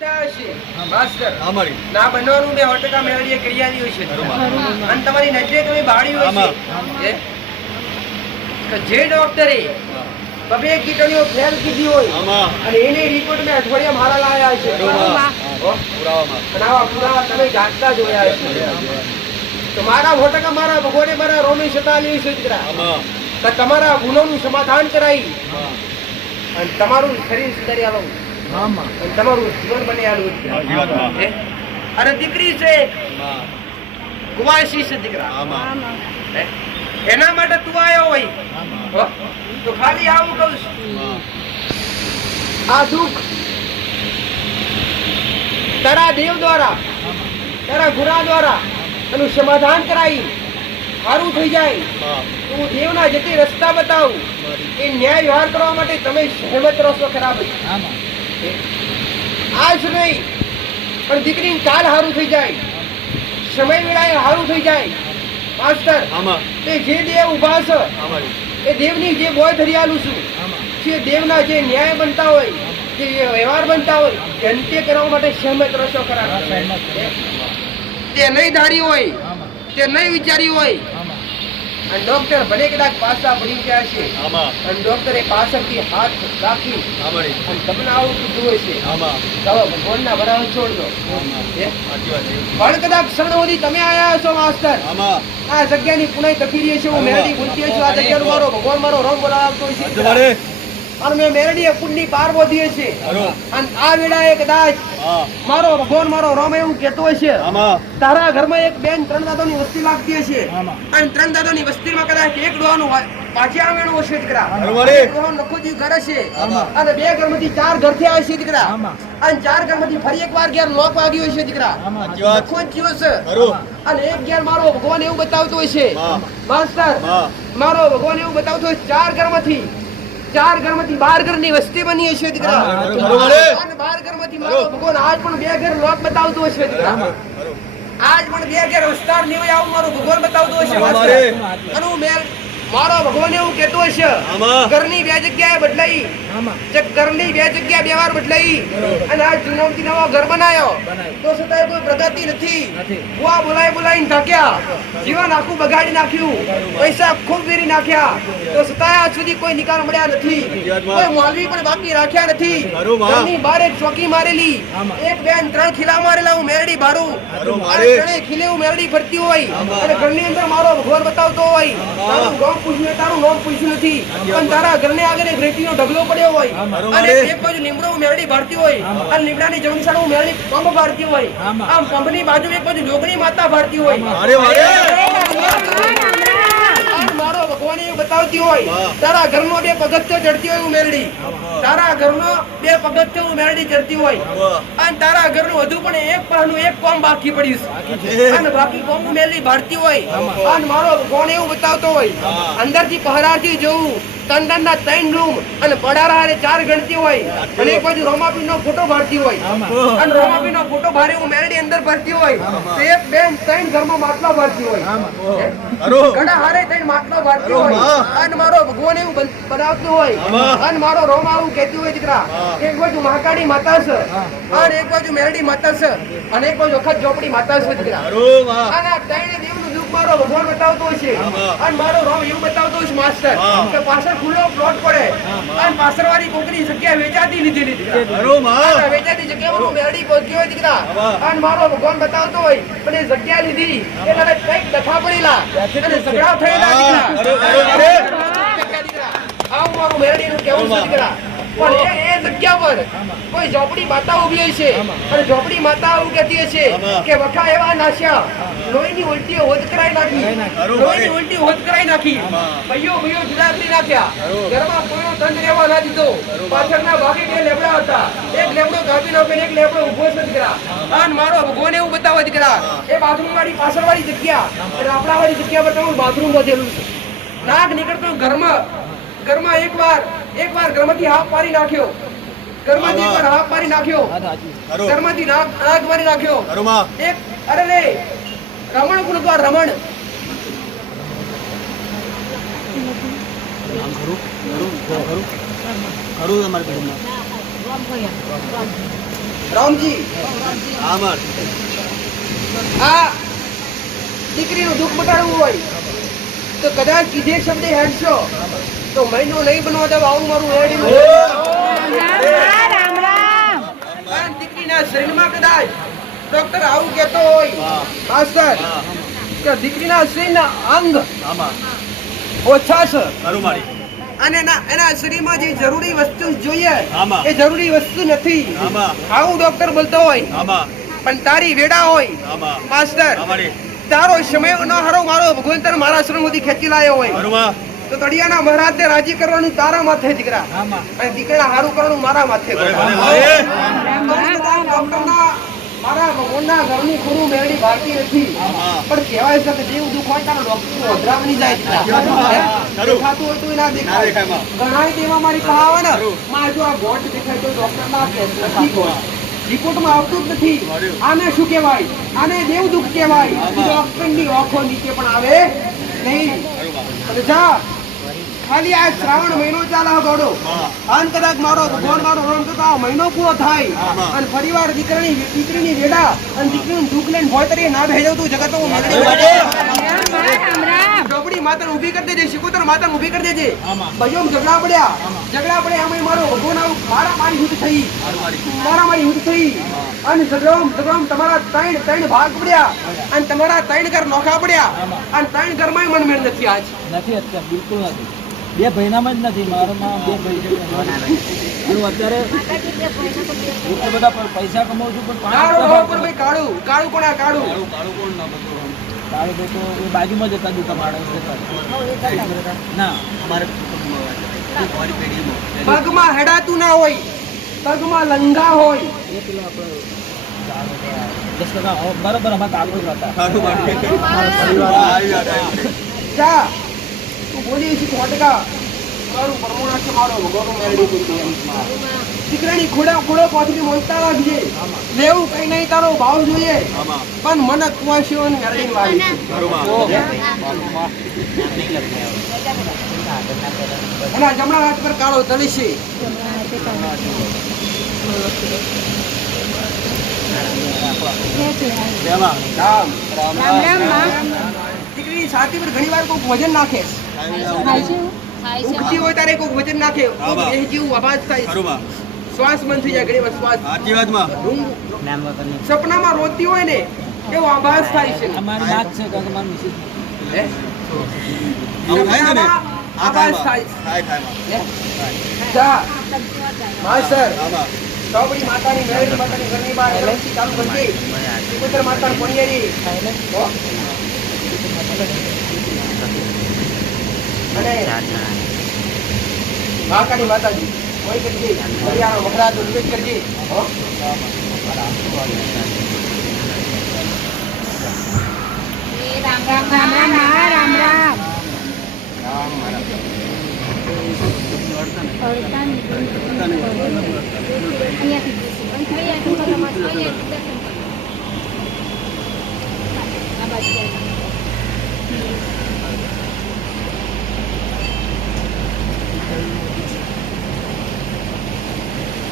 જીવતા હશે માસ્ટર અમારી ના બનવાનું બે હોટકા મેળવીએ ક્રિયાની હોય છે અને તમારી નજરે તમે બાળી હોય છે. જે ડોક્ટરે બબે કીટણીઓ ફેલ કીધી હોય અને એની રિપોર્ટ મેં અઠવાડિયા મારા લાયા છે. આવા પુરાવા તમે જાણતા જોયા છે તો મારા સો મારા ભગવાને મારા રોમી સતાલી છે તમારા ગુનોનું સમાધાન કરાવી. અને તમારું શરીર સુધારી આલો. અને તમારું જીવન બની આલું જીવનમાં. હે? દીકરી છે કુવાસી છે દીકરા એના માટે તું આવ્યો હોય તો ખાલી આવું કહું આ દુઃખ તારા દેવ દ્વારા તારા ગુના દ્વારા એનું સમાધાન કરાવી સારું થઈ જાય. હું દેવના જે રસ્તા બતાવું એ ન્યાય વ્યવહાર કરવા માટે તમે સહેમત રહો ખરાબ આજ નહીં પણ દીકરી કાલ સારું થઈ જાય. સમય વેળાએ સારું થઈ જાય. માસ્ટર આમાં. તે જે દેવ ઊભા છે એ દેવની જે બોય ધરિયાલું છું જે દેવના જે ન્યાય બનતા હોય જે વ્યવહાર બનતા હોય જનતે કરવા માટે સહેમત રસો કરાવે તે નહીં ધારી હોય તે નહીં વિચારી હોય અને ડોક્ટર ભલે કેટલાક પાસા પડી ગયા છે આમાં. અને ડોક્ટરે પાછળથી હાથ રાખી અને તમને આવું કીધું હોય છે. તો ભગવાનના ભરાવ છોડ દો. પણ કદાચ સુધી તમે આયા છો માસ્તર આમાં. આ જગ્યાની પુનઃ તકી રહી છે હું મેરડી ભૂલતી છું આ જગ્યાનો મારો ભગવાન મારો રંગ બોલાવતો હોય છે. અને મેં મેરડી પુણ્યની પાર બોધીએ છે અને આ વેળાએ કદાચ. મારો ભગવાન મારો રામ એવું કહેતો હશે તારા ઘરમાં એક બેન ત્રણ દાદોની વસ્તી લાગતી હશે. અને ત્રણ દાદોની વસ્તીમાં કદાચ એક ડોહાનું વા- પાછી આવેલું હશે દીકરા. ઘર હશે. અને બે ઘરમાંથી ચાર ઘરથી આવશે દીકરા. અને ચાર ઘરમાંથી ફરી એક વાર ઘેર લોક વાગ્યો હશે દીકરા. સાચી વાત. છે. અને એક ઘેર મારો ભગવાન એવું બતાવતો હશે. માસ્ટર મારો ભગવાન એવું બતાવતો હોય ચાર ઘરમાંથી. ચાર ઘરમાંથી બાર ઘરની વસ્તી બની હશે દીકરા. બાર ઘરમાંથી મારો ભગવાન આજ પણ બે ઘર લોક બતાવતો હશે દીકરા. આજ પણ બે ઘેર વિસ્તાર નહીં આવું મારું ભગવાન બતાવતો હશે. અને હું મારો ભગવાન એવું કેતો છે ઘરની બે જગ્યાએ બદલાઈ. જે ઘરની બે જગ્યા બે વાર બદલાઈ અને આ જૂનામાંથી નવો ઘર બનાવ્યો તો છતાંય કોઈ પ્રગતિ નથી. કુવા બોલાઈ બોલાઈને ઢાંક્યા જીવન આખું બગાડી નાખ્યું. પૈસા ખૂબ વેરી નાખ્યા. તો છતાંય આજ સુધી કોઈ નિકાલ મળ્યા નથી. કોઈ મોલવી પણ બાકી રાખ્યા નથી. ઘરની બારે ચોકી મારેલી. એક બેન ત્રણ ખીલા મારેલા હું મેરડી બારું. ત્રણેય ખીલે હું મેરડી ફરતી હોય. અને ઘરની અંદર મારો ભગવાન બતાવતો હોય. પૂછ્યું તારું નામ પૂછ્યું નથી. પણ તારા ઘરને આગળ એક રેતીનો ઢગલો પડ્યો હોય. અને એક બાજુ લીમડો હોય. અને લીમડાની હું પંપ ભારતી હોય. આમ પંપની બાજુ એક બાજુ જોગણી માતા ભારતી હોય. મારો. ભગવાન એ બતાવતી હોય તારા તારા ઘરનો બે પગથિયો ચડતી હોય મેળડી મેરડી તારા ઘરનો બે પગથિયો મેરડી ચડતી હોય. અને તારા ઘરનું વધુ પણ એક પાનું એક કોમ બાકી પડ્યું છે. અને બાકી કોમ મેલી ભારતી હોય. અને મારો કોણ એવું બતાવતો હોય. અંદરથી પહરાથી જોવું તંદનના ત્રણ રૂમ અને પડારા અને ચાર ગણતી હોય અને એક બાજુ રોમાપીનો ફોટો ભરતી હોય. અને રોમાપીનો ફોટો ભારે હું મેરડી અંદર ભરતી હોય. તો એક બેન ત્રણ ઘરમાં માટલો ભરતી હોય. ઘણા હારે. ત્રણ માટલો ભરતી હોય. અને મારો ભગવાન એવું બનાવતું હોય. અને મારો રોમા આવું કહેતી હોય દીકરા. એક બાજુ મહાકાળી માતા છે અને એક બાજુ મેરડી માતા છે અને એક બાજુ વખત ચોપડી માતા છે દીકરા. અને ત્રણે દુઃખ મારો ભગવાન બતાવતો છે. અને મારો રોંગ એવું બતાવતો છે માસ્ટર કે પાછળ ખુલ્લો પ્લોટ પડે. અને પાછળવાળી કોકની જગ્યા વેચાતી લીધેલી. અને વેચાતી જગ્યા હું મેરડી પહોંચ્યો દીકરા. અને મારો ભગવાન બતાવતો હોય પણ એ જગ્યા લીધી. એટલે કંઈક દફા પડેલા. અને ઝઘડા થયેલા દીકરા. આવું મારું મેરડીનું કેવું છે દીકરા. પણ એ જગ્યા પર કોઈ ઝોપડી માતા ઊભી છે. અને ઝોપડી માતા એવું કહેતી છે કે વખા એવા નાશ્યા લોહીની ઉલટી હોદ કરાઈ નાખી. લોહીની ઉલટી હોદ કરાઈ નાખી. ભાઈઓ ભાઈઓ જુદા કરી નાખ્યા ઘરમાં કોઈનો તંદ રહેવા ના દીધો. પાછળના ભાગે બે લેબડા હતા. એક લેબડો કાપી નાખ્યો એક લેબડો ઊભો જ દીકરા અને મારો ભગવાન એવું બતાવે દીકરા એ બાથરૂમ વાળી પાછળ વાળી જગ્યા. અને આપણા વાળી જગ્યા પર તમારું બાથરૂમ વધેલું છે. નાક નીકળતો ઘરમાં ઘરમાં એકવાર એકવાર ઘરમાંથી હાફ મારી નાખ્યો. ઘરમાંથી એકવાર હાફ મારી નાખ્યો. ઘરમાંથી નાક મારી નાખ્યો. એક અરે રે. રમણ કોણ રમણ? રામજી. આ દીકરીનું દુઃખ મટાડવું હોય તો કદાચ કીધે શબ્દે હેડશો. તો મહિનો નહીં બનવા દે આવું મારું દીકરીના શરીરમાં કદાચ ડોક્ટર આવું કહેતો હોય. માસ્ટર કે દીકરીના શરીરના અંગ ઓછા છે. અને એના એના શરીરમાં જે જરૂરી વસ્તુ જોઈએ એ જરૂરી વસ્તુ નથી. આવું ડોક્ટર બોલતો હોય પણ તારી વેડા હોય માસ્ટર તારો સમય ન હારો મારો ભગવંતર મારા શ્રમ સુધી ખેંચી લાયો હોય. તો તળિયાના મહારાજને રાજી કરવાનું તારા માથે દીકરા. અને દીકરા હારું કરવાનું મારા માથે મારા ભગવાનના ઘરની ખોરું મેળવી ભારતી નથી. પણ કહેવાય છે કે જેવું દુઃખ હોય તારા ડોક્ટર ઓઢરામણી જાય દેખાતું હોય તો ના ના દેખાય. દેખાયમાં. મારી પાસે ને માં જો આ ગોટ દેખાય તો ડોક્ટરના ટેસ્ટ નથી ગોટ. રિપોર્ટમાં આવતું જ નથી. આને શું કહેવાય? આને દેવ દુઃખ કહેવાય. ડોક્ટર ડોક્ટરની આંખો નીચે પણ આવે નહીં. જા. ખાલી આ શ્રાવણ મહિનો ચાલે ગોડો. અન કદાચ મારો ભગવાન મારો રણ તો આ મહિનો પૂરો થાય. અને પરિવાર દીકરાની દીકરીની વેડા અને દીકરીનું દુઃખ લઈને ભોય તરીકે ના ભેજવ તું જગત હું ચોપડી માતાને ઊભી કરી દેજે શિકોતર માતા ઊભી કરી દેજે. ભાઈઓ ઝઘડા પડ્યા. ઝઘડા પડ્યા અમે મારો ભગવાન આવું મારા મારી યુદ્ધ થઈ. મારા મારી યુદ્ધ થઈ. અને ઝઘડામ ઝઘડામ તમારા ત્રણ ત્રણ ભાગ પડ્યા. અને તમારા ત્રણ ઘર નોખા પડ્યા. અને ત્રણ ઘરમાં મન મેળ નથી આજ. નથી અત્યારે બિલકુલ નથી. બે ભાઈનામાં જ નથી મારામાં બે ભાઈ છે. હું અત્યારે એટલા બધા પૈસા કમાઉં છું પણ કાળું કાળું. કાળું કોણ આ કાળું? કાળું કોણ ના બધું કાળું ભાઈ તો એ બાજુમાં જતા દુકાન માણસ ના. અમારે પગમાં હેડાતું ના હોય પગમાં લંગા હોય. એ પેલા આપણે તો દસ ટકા બરાબર અમારા કાગળ જ હતા. દીકરાની ખોડા ખોડો પાછી મોનતા રાખજે. લેવું કઈ નહીં તારો ભાવ જોઈએ. પણ મને કુવાશીઓ ને મેળવીને વાળી છે. ખરુંમાં એના જમણા હાથ પર કાળો તળીશે દીકરીની છાતી પર ઘણી વાર કોઈ વજન નાખે. ઊંઘતી હોય તારે કોઈક વચન નાખે. દેહ જેવું અવાજ થાય. શ્વાસ બંધ થઈ જાય ઘણી વાર શ્વાસ. સાચી વાતમાં સપનામાં રોતી હોય ને એવો આભાસ થાય છે. અમારી નાક છે કે મારી હે? આવું થાય ને? આભાસ થાય થાય. થાય થાય જા. માસ્ટર આમાં ચોપડી માતાની મેળવી માતાની ઘરની બહાર એલએમસી ચાલુ કરજે. શ્રીપુત્ર માતા કોણિયારી. હો? અને મહાકાળી માતાજી કોઈ કરજે હરિયાણો મકરાત ઉલ્લેખ કરજે હો? રામ રામ રામ રામ હા, રામ રામ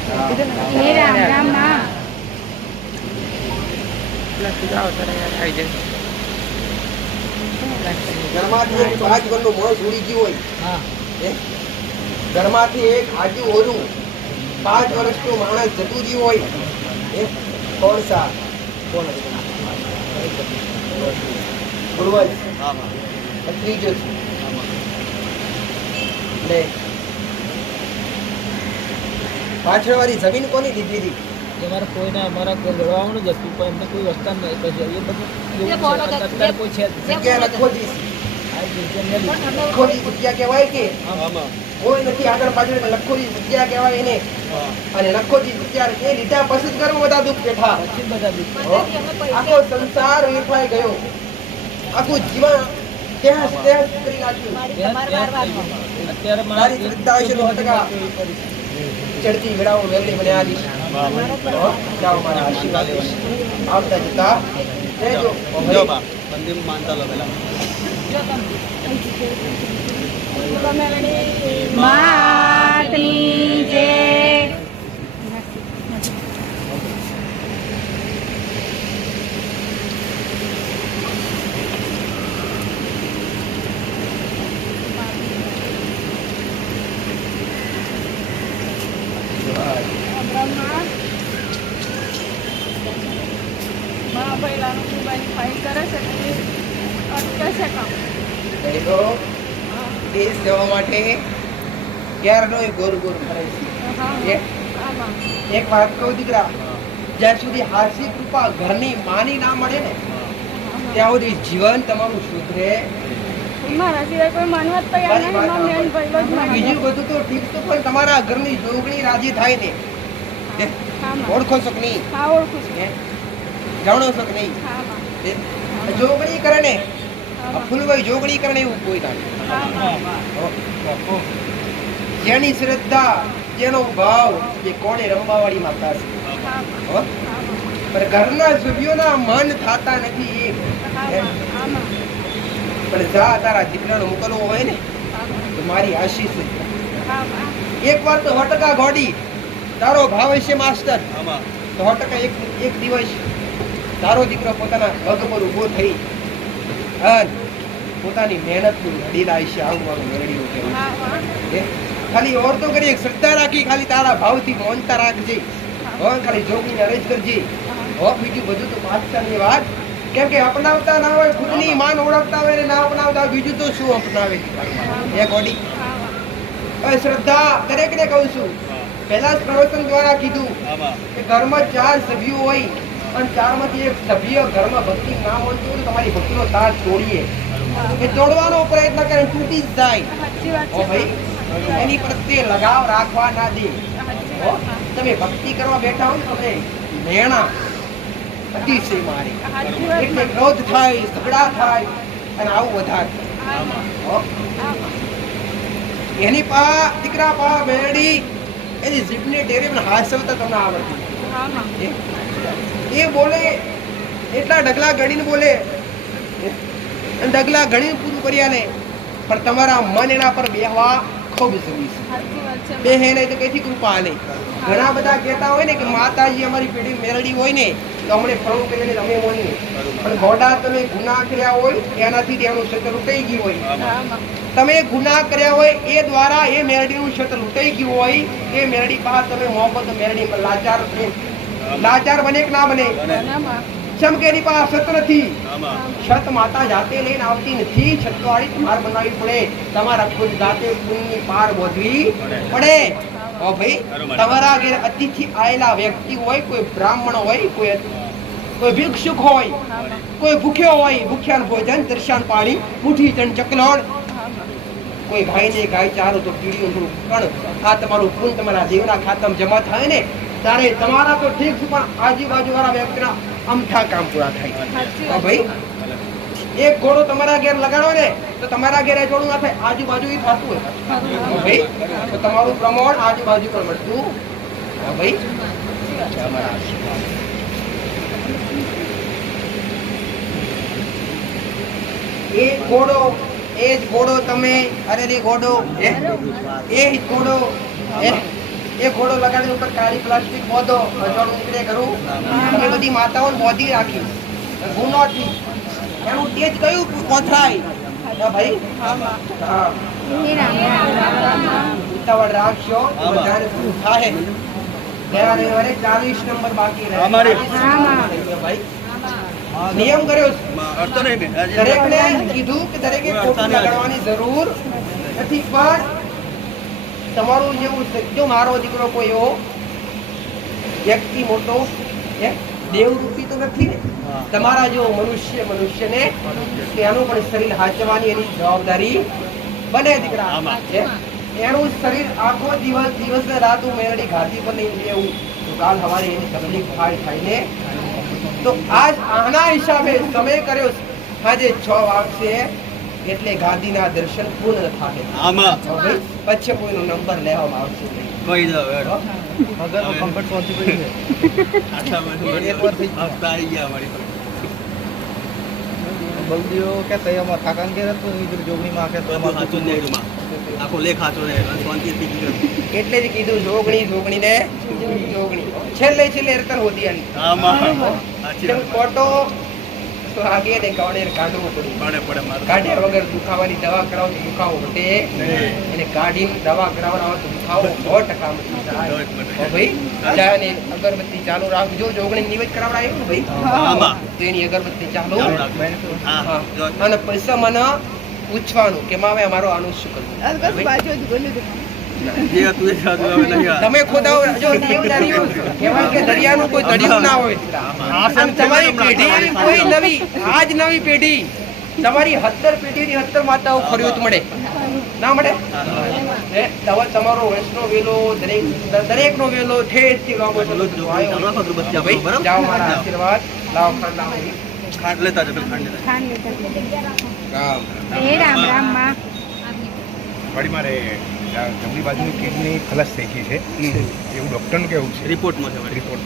હે રામ રામમાં ઘરમાંથી એક પાંચ વર્ષનું માણસ ઉડી ગયું હોય. હા. ઘરમાંથી એક હાજુ ઓલું પાંચ વર્ષનું માણસ જતું રહ્યું હોય. કોણ સા? કોણ પૂર્વજ ત્રીજો છે ને પાછળ વાળી જમીન કોની દીધી હતી? એ કોઈને અમારા ઘર લડવાનું જ હતું પણ એમને કોઈ વસ્તા નહીં. પછી એ બધું કોઈ છે જગ્યા લખોજી આ જગ્યા મેં લીધી. લખોજી જગ્યા કહેવાય કે? કોઈ નથી આગળ પાછળ લખોજી જગ્યા કહેવાય એને. અને લખોજી જગ્યા એ લીધા પછી જ ઘરમાં બધા દુઃખ. બેઠા બધા આખો સંસાર વેઠવાઈ ગયો. આખું જીવન કરી નાખ્યું. અત્યારે મારા શ્રદ્ધા. ચડતી વેળાઓ વહેલી મને આ દીશ હો? જાઓ મારા આશીર્વાદ. આવતા જતા રહેજો. મંદિર માનતા લો પેલા માતની જય રામમાં માં પહેલાનું મોબાઈલ ફાઇલ કરે છે તે અટકે છે કામ દેખો જવા માટે ક્યારનો એ ગોર ગોર ફરે છે. એક વાત કહું દીકરા જ્યાં સુધી હાસી કૃપા ઘરની માની ના મળે ને ત્યાં સુધી જીવન તમારું સુધરે. બીજું બધું તો ઠીક તો પણ તમારા ઘરની જોગણી રાજી થાય ને ઓળખો છો કે નહીં? જાણો છો કે નહીં? જોગણી કરે ને હા ફૂલભાઈ જોગણી કરે એવું કોઈ ના જેની શ્રદ્ધા જેનો ભાવ એ કોણે રમવાવાળી માતા છે પણ ઘરના સભ્યોના મન થતા નથી માં પણ જા તારા દીકરાનો મોકલવો હોય ને તો મારી આશીષ એક વાર તો હટકા ઘોડી તારો ભાવ હશે માસ્ટર. તો હટકા એક એક દિવસ તારો દીકરો પોતાના પગ પર ઊભો થઈ અને પોતાની મહેનતનું હડીલા હશે આવું મારું મેળવ્યું છે. ખાલી ઓર તો કરી શ્રદ્ધા રાખી ખાલી તારા ભાવથી મોનતા રાખજે. હો. ખાલી જોગીને અરેજ કરજે. હો બીજું બધું તો પાછળની વાત. કેમ કે અપનાવતા ના હોય ખુદની માન ઓળખતા હોય ને ના અપનાવતા હોય, બીજું તો શું અપનાવે એ ગોડી? હવે શ્રદ્ધા દરેકને કહું છું. પહેલા જ પ્રવચન દ્વારા કીધું કે ઘરમાં ચાર સભ્યો હોય અને ચારમાંથી એક સભ્ય ઘરમાં ભક્તિ ના હોય તો તમારી ભક્તિનો તાર તોડીએ. એ તોડવાનો પ્રયત્ન કરે તૂટી જ જાય. ઓ ભાઈ એની પ્રત્યે લગાવ રાખવા ના દે. તમે ભક્તિ કરવા બેઠા હો તમે મેણા અતિશય મારે. એટલે ક્રોધ થાય ઝઘડા થાય અને આવું વધારે. એની પા દીકરા પા મેળી એની જીભને ટેરે પણ હાસવતા તમને આવડતી. હા એ બોલે એટલા ડગલા ગણીને બોલે. ડગલા ગણીને પૂરું કર્યા ને પણ તમારા મન એના પર બેહવા ખૂબ જરૂરી છે. બે હે નહીં તો કઈથી કૃપા આલે? ઘણા બધા કહેતા હોય ને કે માતાજી અમારી પેઢી મેરડી હોય ને તો અમને ફળું કરીને અમે હોય પણ ગોડા તમે ગુના કર્યા હોય એનાથી તેનું ક્ષેત્ર લૂંટાઈ ગયું હોય. તમે ગુના કર્યા હોય એ દ્વારા એ મેરડીનું ક્ષેત્ર લૂંટાઈ ગયું હોય એ મેરડી પાસે તમે મોહબ્બત મેરડી પર લાચાર પ્રેમ લાચાર બને કે ના બને? ચમ કે એની પાસે છત નથી. છત માતા જાતે લઈને આવતી નથી. છતવાળી તમારે બનાવવી પડે. તમારા ખુદ જાતે પુણ્યની પાર બોધવી પડે. ઓ ભાઈ તમારા ઘેર અતિથિ આયેલા વ્યક્તિ હોય કોઈ બ્રાહ્મણ હોય કોઈ કોઈ ભિક્ષુક હોય કોઈ ભૂખ્યો હોય ભૂખ્યાન ભોજન દર્શન પાણી મુઠ્ઠી ચણ ચકલોડ કોઈ ગાયને ગાય ચારો તો થોડું કણ આ તમારું પૂન તમારા જીવના ખાતમ જમા થાય ને ત્યારે તમારા તો ઠીક છે પણ આજુબાજુ વાળા વ્યક્તિના અમથા કામ પૂરા થાય. ભાઈ? એક ઘોડો તમારા ઘેર લગાડો ને તો તમારા ઘેર જોડું ના થાય. આજુબાજુ એ થતું હોય. ભાઈ? તો તમારું પ્રમાણ આજુબાજુ પણ મળતું. ભાઈ? એ ઘોડો એ જ ઘોડો તમે અરે રે ઘોડો એ એ જ ઘોડો એ ઘોડો લગાડી ઉપર કાળી પ્લાસ્ટિક મોદો અજોડ ઉતરે કરું એ બધી માતાઓ મોદી રાખી. ગુનોથી એનું તેજ કયું કોથરાય ભાઈ? ઉતાવળ રાખશો થાય? ગયા રવિવારે ચાલીસ નંબર બાકી રહે. અમારે. 40 નંબર થઈ ગયા ભાઈ નિયમ કર્યો દરેકને કીધું કે દરેકે લગાડવાની જરૂર નથી પણ તમારું જેવું જો મારો દીકરો કોઈ એવો વ્યક્તિ મોટો દેવરૂપી તો નથી ને? તમારા જેવો મનુષ્ય મનુષ્યને એનું પણ શરીર હાચવાની એની જવાબદારી બને દીકરા. એનું શરીર આખો દિવસ દિવસ ને રાત હું મેરડી ઘાતી પર નહીં લેવું તો કાલ સવારે એની તકલીફ થાય થાય ને તો આજ આના હિસાબે તમે કર્યો આજે છ વાગશે. એટલે ગાંધીના દર્શન પૂર્ણ થાય. આમાં? પછી કોઈનો નંબર લેવામાં આવશે કોઈ દો હેડો. કમ્ફર્ટ પહોંચી છે આટલા બધું એક વાર થઈ આવી ગયા અમારી પાસે. કે તૈયારમાં જોગણીમાં આખે તો લેખ શાંતિથી એટલે જ કીધું જોગણી જોગણી ને જોગણી છેલ્લે છેલ્લે રતન હોતી આની આમાં. ખોટો તો આગે ને કાવડે કાઢવું પડે. પડે પડે મારે. કાઢ્યા વગર દુખાવાની દવા કરાવો તો દુખાવો ઘટે. એને કાઢીને દવા કરાવવાનો તો દુખાવો સો ટકા મટી જાય ભાઈ ચા ને અગરબત્તી ચાલુ રાખજો. જોગણી નિવેદ કરાવડાયો ને ભાઈ? આમાં. તો એની અગરબત્તી ચાલુ. અને પૈસા મને પૂછવાનું કે માવે અમારો આનું શું કરવું? બસ બાજુ જ બોલ્યું હતું જે હતું એ સાચું હવે નહીં આવે. તમે ખોદાઓ જો દેવ કહેવાય કે દરિયાનું કોઈ દરિયું ના હોય. તમારી પેઢી કોઈ નવી આજ નવી પેઢી તમારી હત્તર પેઢીની હત્તર માતાઓ ખોરિયું મળે. ના મળે? હે, તમારો વંશનો વેલો દરેક દરેકનો વેલો ઠેરથી લાંબો ચલો ચાલો, ચાલો, અગરબત્તી તો ભાઈ, બરાબર? જાઓ મારા આશીર્વાદ. લાવો ખાંડ લાવો. ખાંડ લેતા જાઓ, ખાંડ લેતા ખાન લેતા રામ. રામ રામમાં. વળી મારે જમણી બાજુની કિડની ખલાસ થઈ ગઈ છે. એવું ડૉક્ટરનું કહેવું છે. રિપોર્ટમાં છે રિપોર્ટ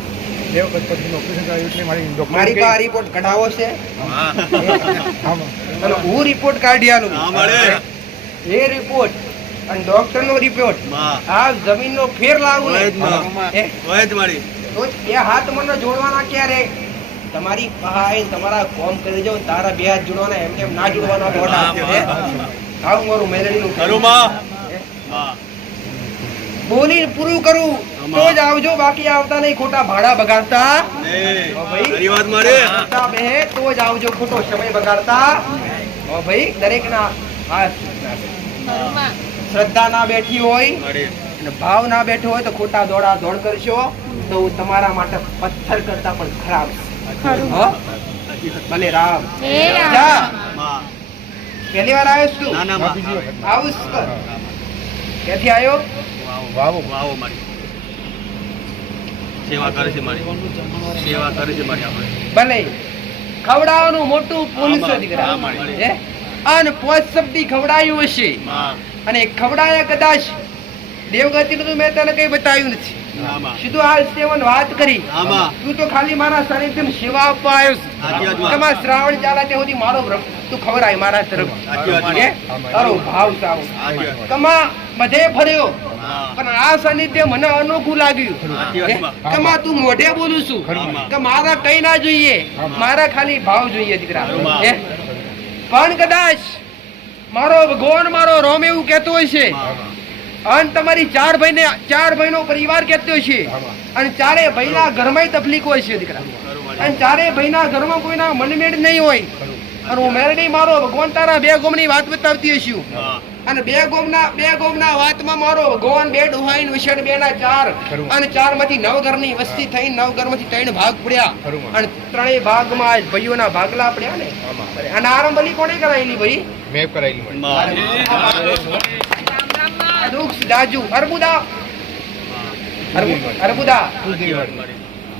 બે વખત પછી ઓપરેશન કરાવ્યું એટલે મારી ડૉક્ટર મારી પાસે આ રિપોર્ટ કઢાવો છે. હા. હું. રિપોર્ટ કાઢી આલું. એ રિપોર્ટ અને ડોક્ટરનો રિપોર્ટ આ જમીન નો ફેર લાવું ને. તો એ હાથ મને જોડવાના ક્યારે? તમારી પાસે તમારા કોમ કરી જાવ તારા બે હાથ જોડવાના એમ કેમ ના જોડવાના મોઢા હે? આવું મારું મેલડીનું ખરું બોલીને પૂરું કરું તો જ આવજો બાકી આવતા નહીં ખોટા ભાડા બગાડતા. નહીં. હો ભાઈ. ખરી વાત મારી. આવતા બે તો જ આવજો ખોટો સમય બગાડતા. ભાઈ દરેક ના શ્રદ્ધા ના બેઠી હોય અને ભાવ ના બેઠો હોય તો ખોટા દોડા દોડ કરશો તો હું તમારા માટે પથ્થર કરતા પણ ખરાબ ભલે રામ. પહેલી વાર આવ્યો છું આવું. ક્યાંથી આવ્યો વાવો. વાવો મારી. સેવા કરે છે મારી. સેવા કરે છે મારી આપણે. ભલે. ખવડાવવાનું મોટું આમાં, દીકરા અને પોચ શબ્દી ખવડાયું હશે. અને ખવડાયા કદાચ દેવગતિનું તો મેં તને કઈ બતાવ્યું નથી. સીધું હાલ સેવન વાત કરી. તું તો ખાલી મારા સાનિધ્યમાં સેવા આપવા આવ્યો છે. તમારા શ્રાવણ ચાલે તે સુધી મારો તું ખવડાય મારા તરફ. તારો ભાવ સારો સાચી કમા બધે ફર્યો. પણ આ સાનિધ્ય મને અનોખું લાગ્યું. કે માં. તું મોઢે બોલું છું? કે મારા કઈ ના જોઈએ? મારા ખાલી ભાવ જોઈએ દીકરા. પણ કદાચ મારો ભગવાન મારો રોમ એવું કહેતો હોય છે. અને તમારી ચાર ભાઈને ચાર ભાઈનો પરિવાર કહેતો છે. અને ચારે ભાઈના ઘરમાં તકલીફ હોય છે દીકરા. અને ચારે ભાઈના ઘરમાં કોઈના મનમેળ નહીં હોય. અને હું મેરડી મારો ભગવાન તારા બે ગોમની વાત બતાવતી હશું. અને બે ગોમના બે ગોમના વાતમાં મારો ભગવાન બે ડુહાઈન વિષણ બે ના ચાર અને ચારમાંથી નવ ઘરની વસ્તી થઈ નવ ઘરમાંથી ત્રણ ભાગ પડ્યા. અને ત્રણેય ભાગમાં આજ ભાઈઓના ભાગલા પડ્યા ને. અને આરંભલી કોણે કરાયેલી ભાઈ? મેં કરાયેલી દુઃખ દાજુ અરબુદા અરબુદા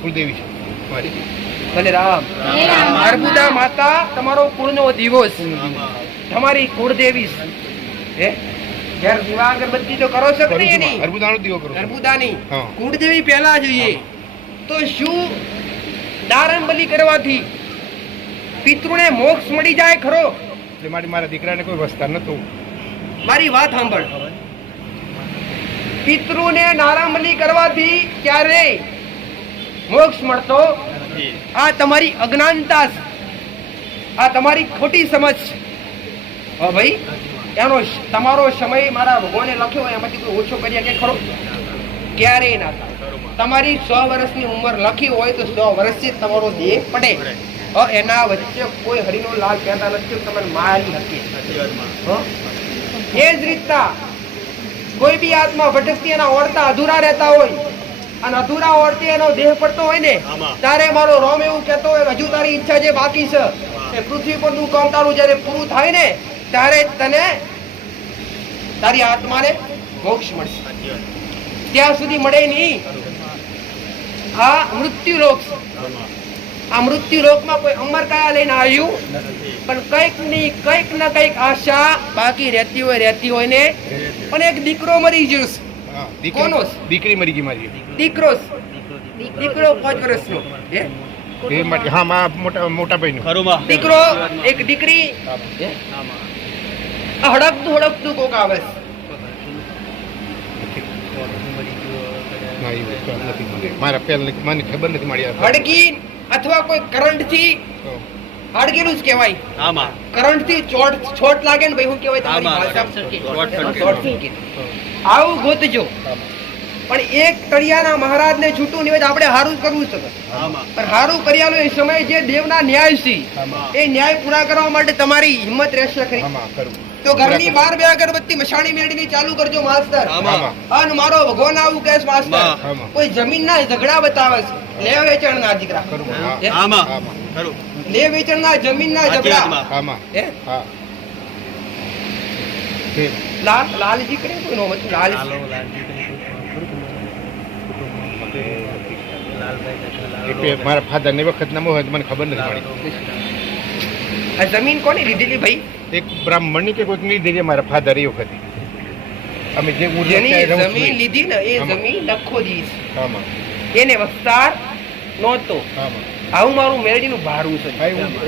કુલદેવી ભલે રામ. અરબુદા માતા તમારો કુળનો દિવસ. તમારી કુળદેવી. હે? દીવા અગરબત્તી તો કરો છો કે નહીં એની? અર્બુદાનો દીવો કરું અર્બુદાની હા. કુળદેવી પહેલા જોઈએ. તો શું દારણ બલિ કરવાથી પિતૃને મોક્ષ મળી જાય ખરો? એટલે મારી મારા દીકરાને કોઈ વસ્તાર નતું મારી વાત સાંભળ. પિતૃને નારામલી કરવાથી ક્યારે મોક્ષ મળતો? આ તમારી અજ્ઞાનતા આ તમારી ખોટી સમજ છે. હા ભાઈ? એનો તમારો સમય મારા ભગવાને લખ્યો હોય એમાંથી કોઈ ઓછો કરી કે ખરો? ક્યારેય ના થાય. તમારી સો વર્ષની ઉંમર લખી હોય તો સો વર્ષથી તમારો દેહ પડે. એના વચ્ચે કોઈ હરિનો લાલ કહેતા નથી તમને મારી. હં? એ જ રીતના કોઈ બી આત્મા ભટકતી એના ઓળતા અધૂરા રહેતા હોય અને અધૂરા ઓળતી એનો દેહ પડતો હોય ને ત્યારે તારે મારો રોમ એવું કહેતો હોય હજુ તારી ઈચ્છા જે બાકી છે એ પૃથ્વી પરનું કામ તારું જ્યારે પૂરું થાય ને ત્યારે જ તને તારી આત્માને મોક્ષ મળશે. ત્યાં સુધી મળે નહીં. આ મૃત્યુ લોક છે. આ મૃત્યુ લોકમાં કોઈ અમર કયા લઈને આવ્યું પણ કંઈક નહીં કંઈક ના કંઈક આશા બાકી રહેતી હોય રહેતી હોય ને. પણ એક દીકરો મરી ગયો છે. કોનો દીકરી મરી ગઈ મારી. દીકરો દીકરો પાંચ વર્ષનો. હે? હા મા મોટા મોટા ભાઈનું. દીકરો એક દીકરી. હે? આમાં. આ હડકતું હડકતું કોક આવે. છે. ના એ વસ્તુ નથી મને. મારા પહેલા મને ખબર નથી મારી હડકી અથવા કોઈ કરંટથી તો જ કહેવાય. આમાં. કરંટથી ચોટ છોટ લાગે ને ભાઈ હું કહેવાય તમારી શોર્ટ સર્કિટ. આવું ગોતજો. પણ એક તળિયાના મહારાજને છૂટું નિવેદ આપણે હારું કરવું છે. પણ હારું કર્યાલું એ સમયે જે દેવના ન્યાય છે એ ન્યાય પૂરા કરવા માટે તમારી હિંમત રહેશે ખરી. તો ઘરની બહાર બે અગરબત્તી મશાણી મેળવી ચાલુ કરજો માસ્તર. અને મારો ભગવાન આવું કહે માસ્તર. કોઈ જમીન ના ઝઘડા બતાવે છે લે વેચાણ ના દીકરા લે વેચાણ ના જમીન ના ઝઘડા. વાતમાં. આમાં. હે? હા. તે લાલ લાલજી કરે કોઈ નો મત લાલ. મારા ફાધર ને વખત ના મને ખબર નથી પડી. આ જમીન કોની લીધેલી ભાઈ? એક બ્રાહ્મણની કે કોઈક લીધી છે મારા ફાધર એ વખતે. અમે જે જેની છું જમીન લીધી ને એ જમીન લખો દીશ એને વસ્તાર નહોતો. આવું મારું મેરડીનું ભાડું છે.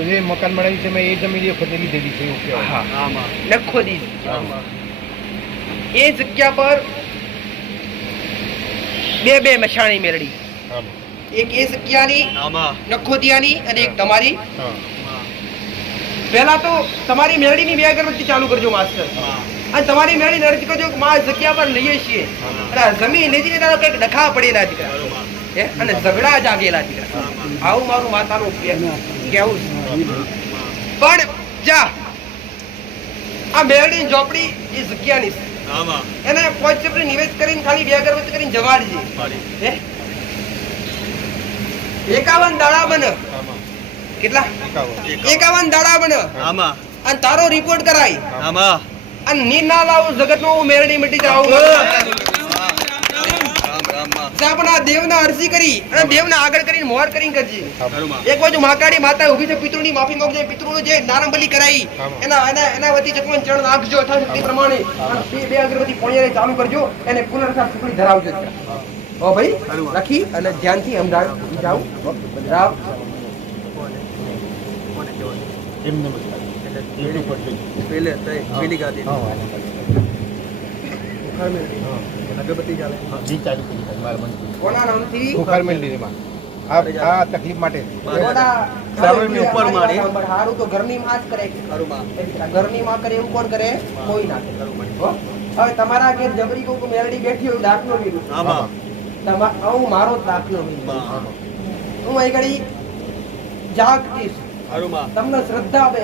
જે મકાન બનાવ્યું છે મેં એ જમીન એ વખતે લીધેલી છે એવું કહેવાય. હા. આમાં. લખો દીશ એ જગ્યા પર બે બે મશાણી મેરડી. એક એ જગ્યાની નખોદિયાની અને એક તમારી હા. પહેલા તો તમારી મેળીની બે અગરબત્તી ચાલુ કરજો માસ્ટર. અને તમારી મેળી નરજ કરજો માં જગ્યા પર લઈએ છીએ. અને જમીન લીધી ને તારો કંઈક ડખા પડેલા દીકરા. હે? અને ઝઘડા જાગેલા દીકરા. આવું મારું માતાનું કેવું પણ જા. આ મેરડી ઝોપડી એ જગ્યાની છે. એને પોચ ચપડી નિવેશ કરીને ખાલી બે અગરબત્તી કરીને જવા પાડી. એકાવન દાડા બને. કેટલા? એકાવન. દાડા બને આમાં. અને તારો રિપોર્ટ કરાય. આમાં. અને ની ના લાવું જગતનું મેરડી મટી રામ રામમાં આપણા દેવના અરજી કરી અને દેવના આગળ કરીને મોહર કરીને કરજી. એક બાજુ માકાડી માતા ઊભી છે પિતૃની માફી માંગજે. પિતૃ જે નારંબલી કરાઈ એના એના એના વતી ચકમન ચરણ નાખજો યથાશક્તિ પ્રમાણે. અને બે અગરબત્તી પોણિયારે ચાલુ કરજો એને પુનર્સાર સુખડી ધરાવજો. ઓ ભાઈ લખી અને ધ્યાનથી અમદાવાદ જાવ રાવ એમને બધા. YouTube પર જોઈ. પેલે પેલી ગાદી હા, વાંધો નહીં. હા. અગરબત્તી ચાલે. જી ચાલુ કરી મારા મનથી. કોના નામથી? બુખાર મેળવી એમાં. આ આ તકલીફ માટે. કોના ઉપર મારી. હારું તો ઘરની માં જ કરે. ખરુંમાં ઘરની માં કરે એવું કોણ કરે? કોઈ ના કરે. હવે તમારા ઘેર જબરી કોઈ મેરડી બેઠી હોય દાખલો લીધું તમા- હું મારો દાખલો લીધો હું અહીં ઘડી જાગતી છું. ખરુંમાં તમને શ્રદ્ધા બે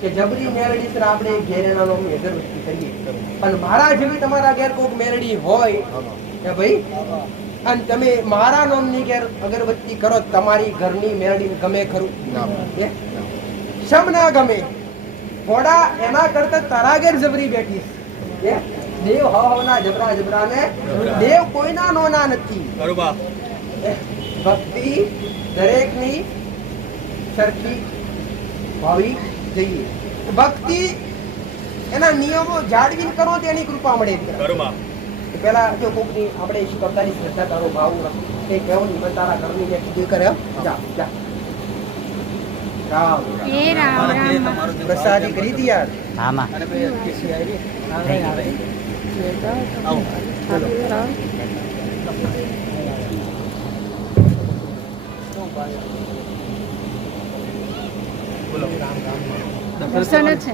કે જબરી મેરડી સર આપણે ઘેરે ના નામની અગરબત્તી કરીએ. પણ મારા જેવી તમારા ઘેર કોઈક મેરડી હોય કે ભાઈ? અને તમે મારા નોમની ઘેર અગરબત્તી કરો તમારી ઘરની મેરડી ગમે ખરું? શમ ના ગમે? થોડા એના કરતા તારા ઘેર જબરી બેઠી દેવ હવ હવના જબરા ને દેવ કોઈના નોના નથી. ભક્તિ દરેકની સરખી ભાવી જઈએ. ભક્તિ એના નિયમો જાળવીને કરો તો એની કૃપા મળે પેલા જો કોકની આપણે શું કરતાની શ્રદ્ધા તારો ભાવ તે કહેવું નહીં તારા ઘરની જે કીધું કરે જા જા. રામ રામ. રામ પ્રસાદી કરી દી યાર. અને પછી કેસી આવી. દર્શન જ છે.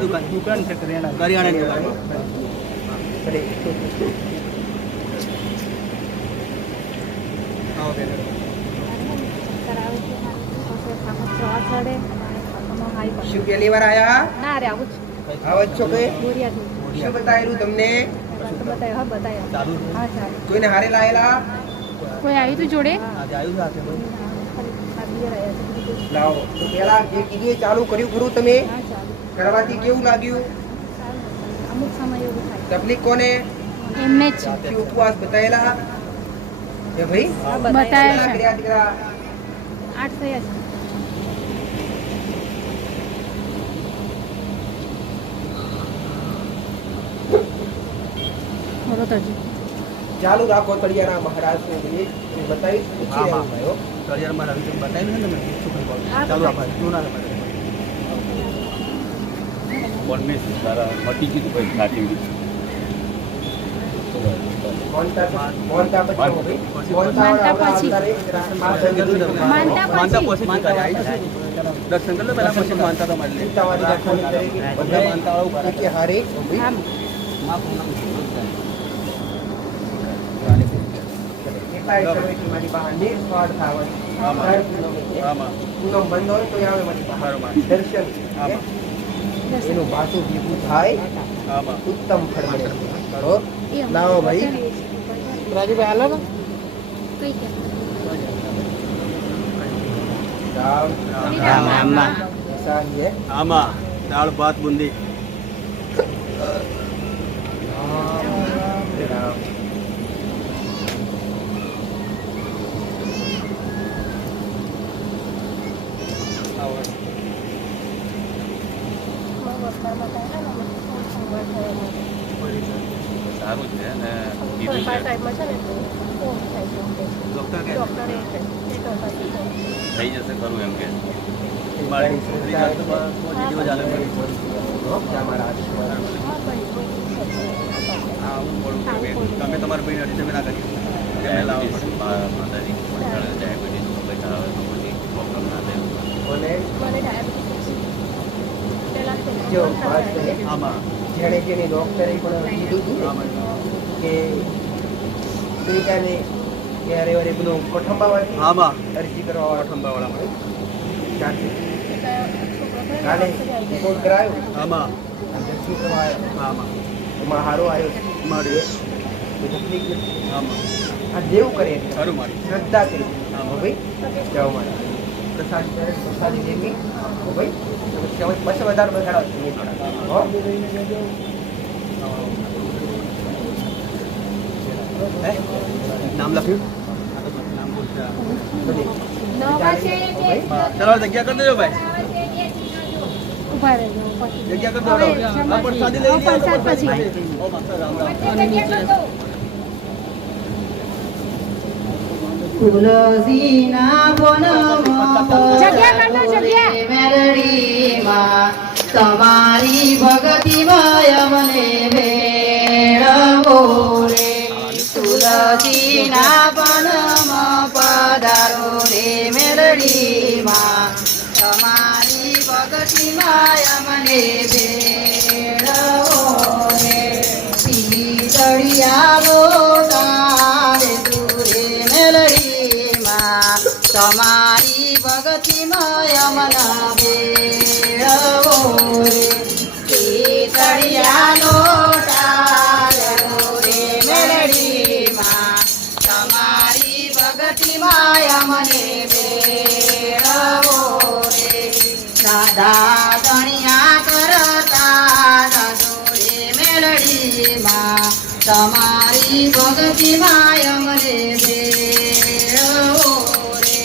દુકાન દુકાન છે કરિયાણાની. દુકાન ભલે. આવો બેન કરાવે છે પછી ઠાકોર સવાર ચડે. શું પહેલી વાર આયા? ના રે આવું જ. આવો છો કે? શું બતાવેલું તમને? તો હા બતાવ્યો ચાલુ હા ચાલો. કોઈને હારે લાયેલા? કોઈ આવ્યું તું જોડે? આજે આવ્યું સાથે લાવો. તો પેલા જે કીધું એ ચાલુ કર્યું ખરું તમે? કરવાથી કેવું લાગ્યું? અમુક સમય એવું થાય. તકલીફ કોને? એમને જ. ઉપવાસ બતાવેલા ભાઈ? બતાવ્યા કર્યા દીકરા? આઠ થયા છે. તો ચાલુ રાખો તળિયાના મહારાજનું જે બતાવી. પૂછી હા, રહ્યો ભાઈઓ. તળિયારમાં રવિચંદ બતાવ્યું ને તમે? શું કરવાનું? ચાલુ રાખો જૂના રાખો. તારા મટી. ગયું ભાઈ છાતી મોનતા મોનતા પછી હો. મોનતા માનતા વાળા કેટલાય સમયથી મારી પાસે નિસ્વાર્થ આવવાની. આમાં. દર પૂનમે. આમાં. પૂનમ બંધ હોય તો આવે મારી દર્શન. એનું પાછું ભેગું થાય. આમાં. ઉત્તમ ફળ કરો લાવો ભાઈ. રાજુભાઈ હાલો ને. રામ રામ, રામ, રામ. આમાં. દાળ ભાત બુંદી રામ રામ સારું છે અને કીધું થઈ જશે ખરું એમ કે મારી છોકરી પોઝિટિવ જ હાલે પડી. તમારા આશીર્વાદ આ હું બોલું છું તમે તમારા ભાઈ અઢી તમે ના કરી માતાજી ડાયાબિટીસ પૈસા આવે પ્રોબ્લેમ ના થાય જેણે જેને ડોક્ટરે પણ કીધું હતું કે સુનિતાને ક્યારે વારે પેલું કોઠંબાવાથી આમાં અરજી કરવા વાળો ખંભાવાળામાં ત્યાંથી કાલે રિપોર્ટ કરાયો? આમાં દર્શન કરવા આવ્યો આમાં એમાં હારો આવ્યો મારી તકલીફ નથી? આ જેવું કરે સારું મારી. શ્રદ્ધા કરી હા. ભાઈ જાઓ મારા પ્રસાદ પ્રસાદી દેવી ભાઈ પછી વધારે બગાડવા. હો? હે? નામ લખ્યું નામ બોલતા બધી. નવા છે તે ચલો જગ્યા કરી દેજો ભાઈ ઊભા રહેજો પછી. જગ્યા કરી દો હવે આ જમા- પ્રસાદી લઈ હવે લઈએ પ્રસાદ પછી. ઓ માસ્ટર રામ રામ તુલસીના વનમાં જગ્યા કરજો, જગ્યા. મેરડીમાં તમારી ભગતિમાં મને ભેળવો રે તુલસીના વનમાં પધારો રે મેરડીમાં તમારી ભગતિમાં મને ભેળવો રે પીતળિયા ગોતારે તુરે મેલડીમાં તમારી ભગતિમાં યમના બેળવો રે પીતળિયા ભગતિમાં યમને બેળવો રે. દાદા ધણિયા કરતા દાદોરે મેળડીમાં તમારી ભગતિમાં અમને ભેળવો રે.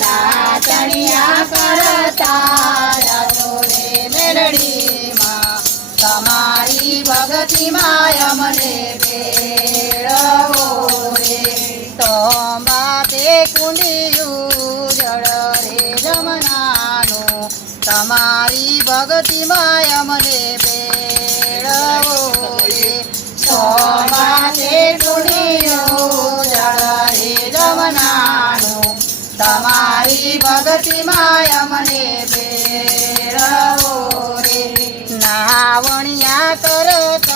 દાતણિયા કરતા દાદોરે મેલડીમાં તમારી ભગતિમાં મને ભેળવો રે. તમાતે કુંડિયું જળ રે જમનાનું તમારી ભગતિમાં અમને બેળવો રે. તમાતે કુંડિયું જળ રે જમનાનું તમારી ભગતિમાં અમને બેળવો રે. નાવણિયા કરતા